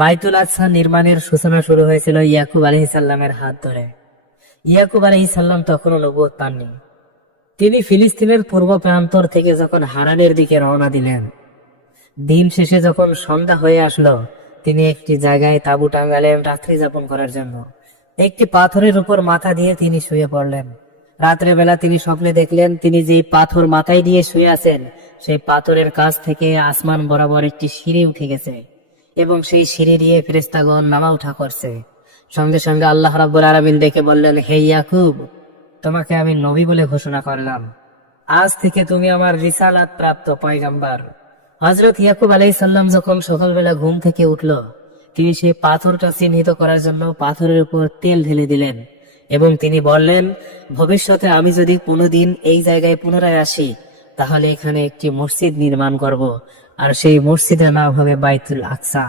বাইতুল আকসা নির্মাণের সূচনা শুরু হয়েছিল ইয়াকুব আলহিসাল্লামের হাত ধরে। ইয়াকুব আলহিসাল্লাম তখনও নবুয়ত পাননি। তিনি ফিলিস্তিনের পূর্ব প্রান্তর থেকে যখন হারানের দিকে রওনা দিলেন, দিন শেষে যখন সন্ধ্যা হয়ে আসলো, তিনি একটি জায়গায় তাঁবু টাঙ্গালেন রাত্রি যাপন করার জন্য। একটি পাথরের উপর মাথা দিয়ে তিনি শুয়ে পড়লেন। রাত্রে বেলা তিনি স্বপ্নে দেখলেন, তিনি যে পাথর মাথায় দিয়ে শুয়ে আছেন, সেই পাথরের কাছ থেকে আসমান বরাবর একটি সিঁড়ি উঠে গেছে। এবং সেই সিঁড়ি দিয়ে ফেরেস্তাগণ নামা উঠা করছে। সঙ্গে সঙ্গে আল্লাহ রাব্বুল আলামিন দেখে বললেন, হে ইয়াকুব, তোমাকে আমি নবী বলে ঘোষণা করলাম। আজ থেকে তুমি আমার রিসালাত প্রাপ্ত পয়গাম্বার। হজরত ইয়াকুব আলাই সাল্লাম যখন সকালবেলা ঘুম থেকে উঠল, তিনি সেই পাথরটা চিহ্নিত করার জন্য পাথরের উপর তেল ঢেলে দিলেন এবং তিনি বললেন, ভবিষ্যতে আমি যদি কোনোদিন এই জায়গায় পুনরায় আসি, তাহলে এখানে একটি মসজিদ নির্মাণ করব আর সেই মসজিদের নাম হবে বাইতুল আকসা।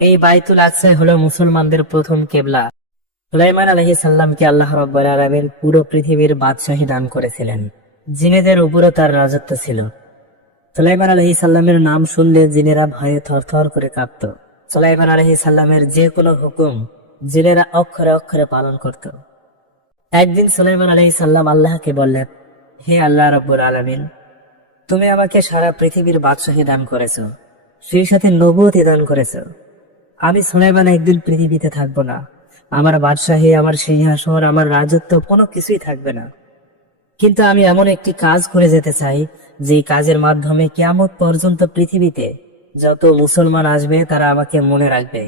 এই বাইতুল আকসাই হলো মুসলমানদের প্রথম কেবলা। সুলাইমান আলহি সাল্লামকে আল্লাহ রব্বুল আলমীর পুরো পৃথিবীর বাদশাহী দান করেছিলেন। জিনেদের উপরও তার রাজত্ব ছিল। সুলাইমান আলহি সাল্লামের নাম শুনলে জিনেরা ভয়ে থরথর করে কাঁপত। সুলাইমান আলহি সাল্লামের যে কোনো হুকুম জিনেরা অক্ষরে অক্ষরে পালন করত। একদিন সুলাইমান আলহি সাল্লাম আল্লাহকে বললেন, হে আল্লাহ রব্বুল আলমিন তুমি আমাকে সারা পৃথিবীর বাদশাহী দান করেছ, সেই সাথে নবতি দান করেছ। আমি সুলাইমান একদিন পৃথিবীতে থাকব না। আমার বাদশাহী, আমার সিংহাসন, আমার রাজত্ব কোনো কিছুই থাকবে না। কিন্তু আমি এমন একটি কাজ করে যেতে চাই যে কাজের মাধ্যমে কিয়ামত পর্যন্ত পৃথিবীতে যত মুসলমান আসবে, তারা আমাকে মনে রাখবে।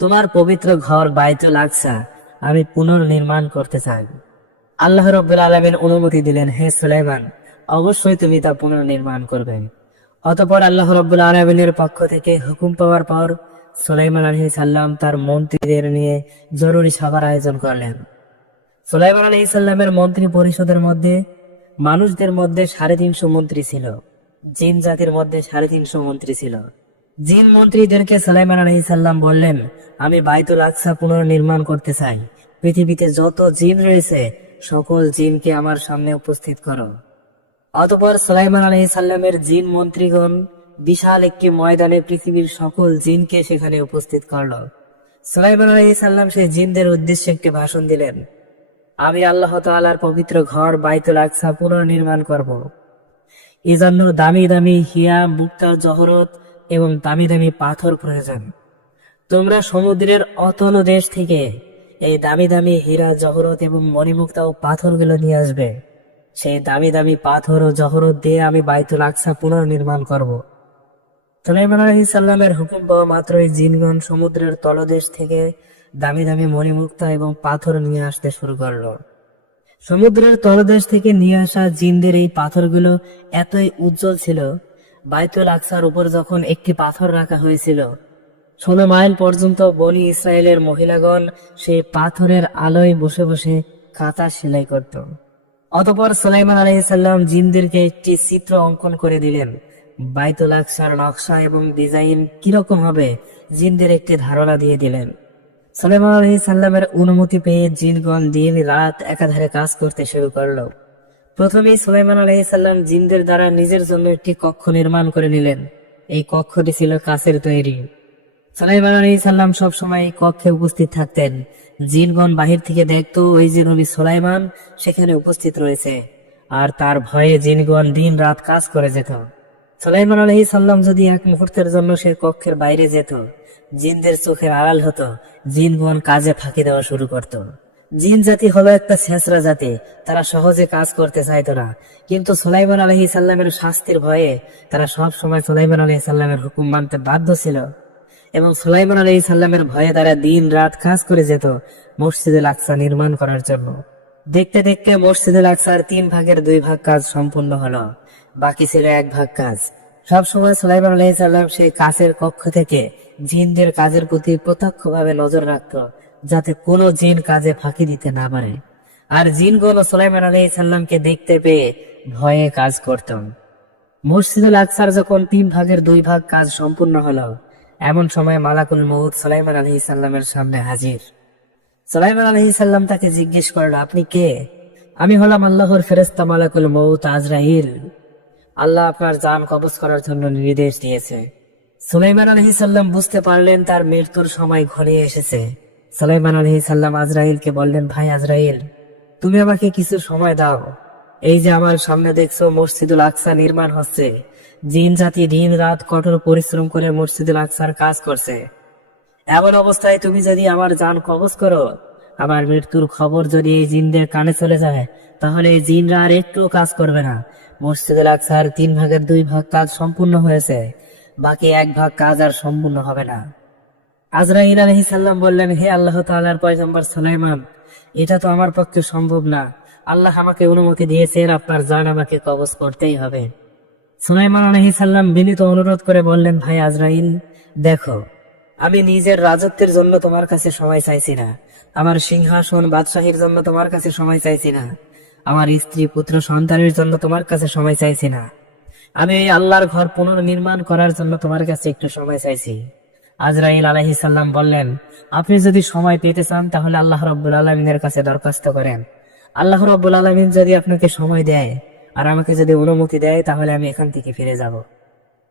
তোমার পবিত্র ঘর বাইতুল আকসা আমি পুনর্নির্মাণ করতে চাই। আল্লাহ রব্বুল আলমিন অনুমতি দিলেন, হে সুলাইমান অবশ্যই তুমি তা পুনর্নির্মাণ করবে। অতপর আল্লাহ রব্বুল আলমিনের পক্ষ থেকে হুকুম পাওয়ার পর সুলাইমান আলহি সাল্লাম তার মন্ত্রীদের নিয়ে জরুরি সভার আয়োজন করলেন। সুলাইমান আলহি সাল্লামের মন্ত্রী পরিষদের মধ্যে মানুষদের মধ্যে সাড়ে তিনশো মন্ত্রী ছিল। জিন জাতির মধ্যে সাড়ে তিনশো মন্ত্রী ছিল। জিন মন্ত্রীদেরকে সুলাইমান আলহি সাল্লাম বললেন, আমি বাইতুল আকসা পুনর্নির্মাণ করতে চাই। পৃথিবীতে যত জিন রয়েছে, সকল জিনকে আমার সামনে উপস্থিত করো। অতপর সুলাইমান আলহি সাল্লামের জিন মন্ত্রীগণ বিশাল একটি ময়দানে পৃথিবীর সকল জিনকে সেখানে উপস্থিত করল। সুলাইমান আলহি সাল্লাম সেই জিনদের উদ্দেশ্যে একটি ভাষণ দিলেন। আমি আল্লাহ তাআলার পবিত্র ঘর বাইতুল আকসা পুনর্নির্মাণ করব। এজন্য দামি দামি হিয়া মুক্তা জহরত এবং দামি দামি পাথর প্রয়োজন। তোমরা সমুদ্রের অতল দেশ থেকে এই দামি দামি হীরা, জহরত এবং মণিমুক্তা ও পাথরগুলো নিয়ে আসবে। সেই দামি দামি পাথর ও জহরত দিয়ে আমি বাইতুল আকসা পুনর্নির্মাণ করব। সুলাইমান আলহি সাল্লামের হুকুম পাওয়া মাত্রই জিনগণ সমুদ্রের তলদেশ থেকে দামি দামি মণিমুক্তা এবং পাথর নিয়ে আসতে শুরু করল। সমুদ্রের তলদেশ থেকে নিয়ে আসা জিনদের এই পাথরগুলো এতই উজ্জ্বল ছিল, বাইতুল আকসার উপর যখন একটি পাথর রাখা হয়েছিল, ষোলো মাইল পর্যন্ত বনি ইসরায়েলের মহিলাগণ সেই পাথরের আলোয় বসে বসে কাঁথা সেলাই করত। অতপর সুলাইমান আলাইসাল্লাম জিনদেরকে একটি চিত্র অঙ্কন করে দিলেন। বাইতুল আকসার নকশা এবং ডিজাইন কীরকম হবে, জিনদের একটি ধারণা দিয়ে দিলেন। সালেমান আলহি সাল্লামের অনুমতি পেয়ে জিনগণ দিন রাত একাধারে কাজ করতে শুরু করল। প্রথমেই সুলাইমান আলহি সাল্লাম জিনদের দ্বারা নিজের জন্য একটি কক্ষ নির্মাণ করে নিলেন। এই কক্ষটি ছিল কাছের তৈরি। আলহি সাল্লাম সবসময় কক্ষে উপস্থিত থাকতেন। জিনগণ বাহির থেকে দেখতো ওই যে নবী সুলাইমান সেখানে উপস্থিত রয়েছে। আর তার ভয়ে জিনগণ দিন রাত কাজ করে যেত। সুলাইমান সাল্লাম যদি এক মুহূর্তের জন্য সে কক্ষের বাইরে যেত, জিনদের চোখের আড়াল হতো, জিনগণ কাজে ফাঁকি দেওয়া শুরু করত। জিন জাতি হলো একটা ছেঁচড়া জাতি, তারা সহজে কাজ করতে চাইতো না। কিন্তু সুলাইমান আলহি সাল্লামের শাস্তির ভয়ে তারা সব সময় সুলাইমান আলহি সাল্লামের হুকুম মানতে বাধ্য ছিল। এবং সুলাইমান আলহি সাল্লামের ভয়ে তারা দিন রাত কাজ করে যেত মসজিদুল আকসা নির্মাণ করার জন্য। দেখতে দেখতে মসজিদুল আকসার তিন ভাগের দুই ভাগ কাজ সম্পূর্ণ হলো, বাকি ছিল এক ভাগ কাজ। সব সময় সুলাইমান আলহি সাল্লাম সেই কাছের কক্ষ থেকে জিনদের কাজের প্রতি প্রত্যক্ষভাবে নজর রাখত, যাতে কোনো জিন কাজে ফাঁকি দিতে না পারে। আর জিনগণ সুলাইমান আলহি সাল্লামকে দেখতে পেয়ে ভয়ে কাজ করতাম মসজিদুল আকসার যখন তিন ভাগের দুই ভাগ কাজ সম্পূর্ণ হলো এমন সময় মালাকুল মৌদ সালাইমান আলহি সাল্লামের সামনে হাজির। সুলাইমান আলহি সাল্লাম তাকে জিজ্ঞেস করল, আপনি কে? আমি হলাম আল্লাহর ফেরেস্তা মালাকুল মৌত আজরাহিল আল্লাহ আপনার জান কবজ করার জন্য নির্দেশ দিয়েছে। সুলাইমান আলহিসাল্লাম বুঝতে পারলেন তার মৃত্যুর সময় ঘনিয়ে এসেছে। সুলাইমান আলহিসাল্লাম আজরাইলকে বললেন, ভাই আজরাইল, তুমি আমাকে কিছু সময় দাও। এই যে আমার সামনে দেখছ মসজিদুল আকসা নির্মাণ হচ্ছে। জিন জাতি দিন রাত কঠোর পরিশ্রম করে মসজিদুল আকসার কাজ করছে। এমন অবস্থায় তুমি যদি আমার যান কবজ করো, আমার মৃত্যুর খবর যদি এই জিনদের কানে চলে যায়, তাহলে এই জিনরা আর একটু কাজ করবে না। মসজিদুল আকসার তিন ভাগের দুই ভাগ কাজ সম্পূর্ণ হয়েছে, বাকি এক ভাগ কাজ আর সম্পূর্ণ হবে না। আজরাইল আলহি সাল্লাম বললেন, হে আল্লাহ তাআলার পয়গম্বর সুলাইমান, এটা তো আমার পক্ষে সম্ভব না। আল্লাহ আমাকে অনুমতি দিয়েছেন, আপনার জান আমাকে কবজ করতেই হবে। সুলাইমান আলহি সাল্লাম বিনীত অনুরোধ করে বললেন, ভাই আজরাইল, দেখো, আমি নিজের রাজত্বের জন্য তোমার কাছে সময় চাইছি না। আমার সিংহাসন বাদশাহীর জন্য তোমার কাছে সময় চাইছি না। আমার স্ত্রী, পুত্র, সন্তানের জন্য তোমার কাছে সময় চাইছি না। আমি এই আল্লাহর ঘর পুনর্নির্মাণ করার জন্য তোমার কাছে একটু সময় চাইছি। আজরাইল আলহি সাল্লাম বললেন, আপনি যদি সময় পেতে চান, তাহলে আল্লাহ রব্বুল আলমিনের কাছে দরখাস্ত করেন। আল্লাহ রব্বুল আলমিন যদি আপনাকে সময় দেয় আর আমাকে যদি অনুমতি দেয়, তাহলে আমি এখান থেকে ফিরে যাব।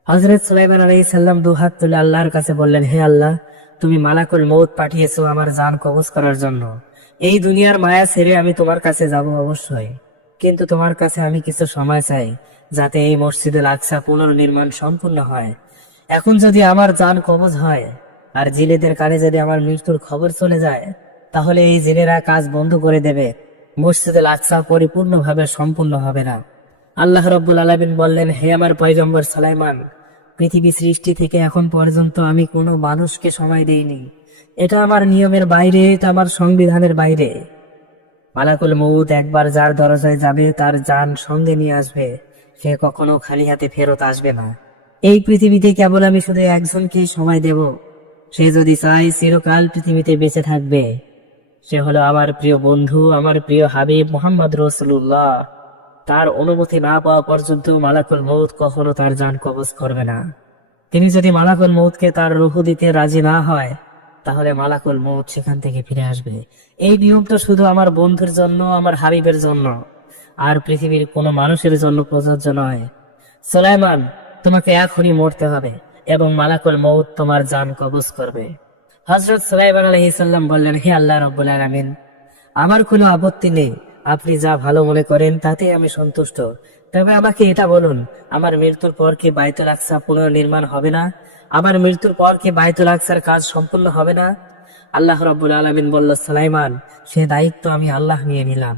হজরত সুলাইমান আলাই সাল্লাম দু হাত তুলে আল্লাহর কাছে বললেন, হে আল্লাহ, তুমি মালাকুল মৌত পাঠিয়েছো আমার জান কবজ করার জন্য। এই দুনিয়ার মায়া ছেড়ে আমি তোমার কাছে যাব অবশ্যই। কিন্তু তোমার কাছে আমি কিছু সময় চাই, যাতে এই মসজিদুল আকসা পুনর্নির্মাণ সম্পূর্ণ হয়। এখন যদি আমার জান কবজ হয়, আর জিলেদের কানে যদি আমার মৃত্যুর খবর চলে যায়, তাহলে এই জেলেরা কাজ বন্ধ করে দেবে। মসজিদুল আকসা পরিপূর্ণভাবে সম্পূর্ণ হবে না। আল্লাহ রব্বুল আলমিন বললেন, হে আমার পয়জম্বর সালাইমান, পৃথিবী সৃষ্টি থেকে এখন পর্যন্ত আমি কোনো মানুষকে সময় দেইনি। এটা আমার নিয়মের বাইরে, এটা আমার সংবিধানের বাইরে। মালাকুল মৌত একবার যার দরজায় যাবে, তার যান সঙ্গে নিয়ে আসবে। সে কখনো খালি হাতে ফেরত আসবে না। এই পৃথিবীতে কেবল আমি শুধু একজনকে সময় দেব। সে যদি চায়, চিরকাল পৃথিবীতে বেঁচে থাকবে। সে হলো আমার প্রিয় বন্ধু, আমার প্রিয় হাবিব মোহাম্মদ রসুল্লাহ তার অনুমতি না পাওয়া পর্যন্ত মালাকুল মৌত কখনো তার যান কবজ করবে না। তিনি যদি মালাকুল মৌতকে তার রুহু দিতে রাজি না হয়, তাহলে মালাকুল মৌত সেখান থেকে ফিরে আসবে। এই নিয়মটা শুধু আমার বন্ধুর জন্য, আমার হাবিবের জন্য। আর পৃথিবীর কোনো মানুষের জন্য প্রযোজ্য নয়। সোলাইমান, তোমাকে এখনই মরতে হবে এবং মালাকুল মৌত তোমার জান কবজ করবে। হজরত সোলাইমান আলহিসাল্লাম বললেন, হে আল্লাহ রব্বুল আলমিন, আমার কোনো আপত্তি নেই। আপনি যা ভালো মনে করেন, তাতে আমি সন্তুষ্ট। তবে আমাকে এটা বলুন, আমার মৃত্যুর পর কি বাইতুল আকসা পুনর্নির্মাণ হবে না? আমার মৃত্যুর পর কি বাইতুল আকসার কাজ সম্পূর্ণ হবে না? আল্লাহ রব্বুল আলমিন বলল, সালাইমান, সে দায়িত্ব আমি আল্লাহ নিয়ে নিলাম।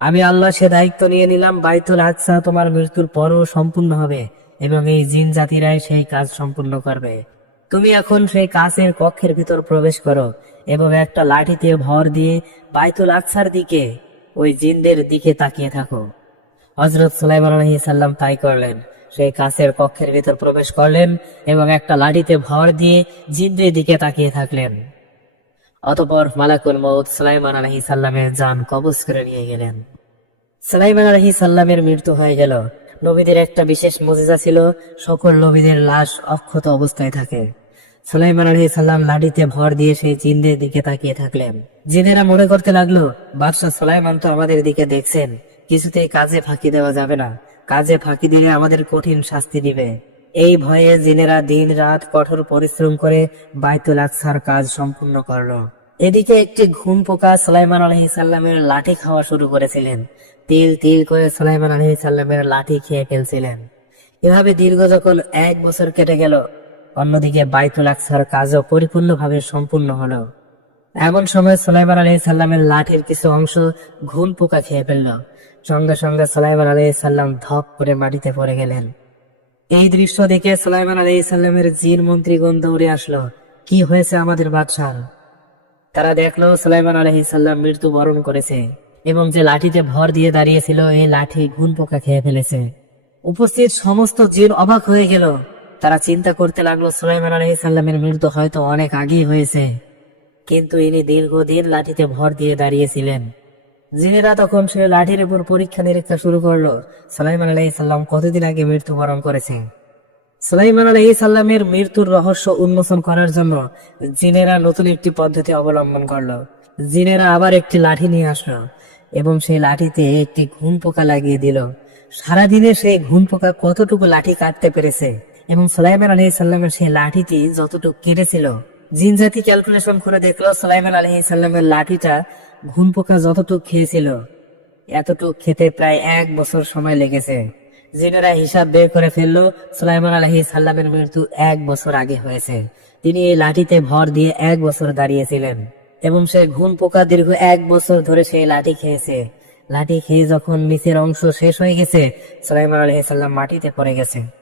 আমি আল্লাহ সে দায়িত্ব নিয়ে নিলাম, বাইতুল আকসা তোমার মৃত্যুর পরও সম্পূর্ণ হবে এবং এই জিন জাতিরাই সেই কাজ সম্পূর্ণ করবে। তুমি এখন সেই কাছের কক্ষের ভিতর প্রবেশ করো এবং একটা লাঠিতে ভর দিয়ে বাইতুল আকসার দিকে, ওই জিনদের দিকে তাকিয়ে থাকো। হজরত সুলাইমান আলহি সাল্লাম তাই করলেন। সেই কাছের কক্ষের ভিতর প্রবেশ করলেন এবং একটা লাঠিতে ভর দিয়ে জিনদের দিকে তাকিয়ে থাকলেন। অতপর মালাকুল মৌত সুলাইমান আলহি সাল্লামের যান কবজ করে নিয়ে গেলেন। সুলাইমান আলহি সাল্লামের মৃত্যু হয়ে গেল। নবীদের একটা বিশেষ মজিজা ছিল, সকল নবীদের লাশ অক্ষত অবস্থায় থাকে। সুলাইমান আলহি সাল্লাম লাঠিতে ভর দিয়ে সেই জিনদের দিকে তাকিয়ে থাকলেন। জিনেরা মনে করতে লাগল, বাদশাহ সুলাইমান তো আমাদের দিকে দেখছেন, কিছুতেই কাজে ফাঁকি দেওয়া যাবে না। কাজে ফাঁকি দিলে আমাদের কঠিন শাস্তি দিবে। এই ভয়ে জিনেরা দিন রাত কঠোর পরিশ্রম করে বাইতুল আকসার কাজ সম্পূর্ণ করল। এদিকে একটি ঘুম পোকা সুলাইমান আলহি সাল্লামের লাঠি খাওয়া শুরু করেছিলেন। তিল তিল করে সুলাইমান আলহি সাল্লামের লাঠি খেয়ে ফেলছিলেন। এভাবে দীর্ঘ যখন এক বছর কেটে গেল অন্যদিকে বাইতুল আকসার কাজও পরিপূর্ণভাবে সম্পূর্ণ হলো। এমন সময় সুলাইমান আলহি সাল্লামের লাঠির কিছু অংশ ঘুম পোকা খেয়ে ফেলল। সঙ্গে সঙ্গে সুলাইমান আলহি সাল্লাম ধপ করে মাটিতে পড়ে গেলেন। এই দৃশ্য দেখে সুলাইমান আলহি সাল্লামের জিন মন্ত্রীগণ দৌড়ে আসলো, কি হয়েছে আমাদের বাদশাহ? তারা দেখল সুলাইমান আলহি সাল্লাম মৃত্যু বরণ করেছে এবং যে লাঠিতে ভর দিয়ে দাঁড়িয়েছিল, এই লাঠি ঘুন পোকা খেয়ে ফেলেছে। উপস্থিত সমস্ত জিন অবাক হয়ে গেল। তারা চিন্তা করতে লাগল সুলাইমান আলহি সাল্লামের মৃত্যু হয়তো অনেক আগেই হয়েছে। কিন্তু ইনি দীর্ঘদিন লাঠিতে ভর দিয়ে দাঁড়িয়েছিলেন। জিনেরা তখন সে লাঠির উপর পরীক্ষা নিরীক্ষা শুরু করল, সালাইমান আলাহি সাল্লাম কতদিন আগে মৃত্যুবরণ করেছে। সুলাইমান আলহি সাল্লামের মৃত্যুর রহস্য উন্মোচন করার জন্য জিনেরা নতুন একটি পদ্ধতি অবলম্বন করল। জিনেরা আবার একটি লাঠি নিয়ে আসলো এবং সেই লাঠিতে একটি ঘুম পোকা লাগিয়ে দিল। সারাদিনে সেই ঘুম পোকা কতটুকু লাঠি কাটতে পেরেছে? এবং সুলাইমান আলহি সাল্লামের সেই লাঠিটি যতটুকু কেটেছিল জিন জাতি ক্যালকুলেশন করে দেখল সুলাইমান আলহি সাল্লামের লাঠিটা ঘুম পোকা যতটুকু খেয়েছিল, এতটুকু খেতে প্রায় এক বছর সময় লেগেছে। জিনেরা হিসাব বের করে ফেলল, সুলাইমান আলহি সাল্লামের মৃত্যু এক বছর আগে হয়েছে। তিনি এই লাঠিতে ভর দিয়ে এক বছর দাঁড়িয়েছিলেন এবং সে ঘুম পোকা দীর্ঘ এক বছর ধরে সেই লাঠি খেয়েছে। লাঠি খেয়ে যখন নিচের অংশ শেষ হয়ে গেছে, সুলাইমান আলহি সাল্লাম মাটিতে পড়ে গেছে।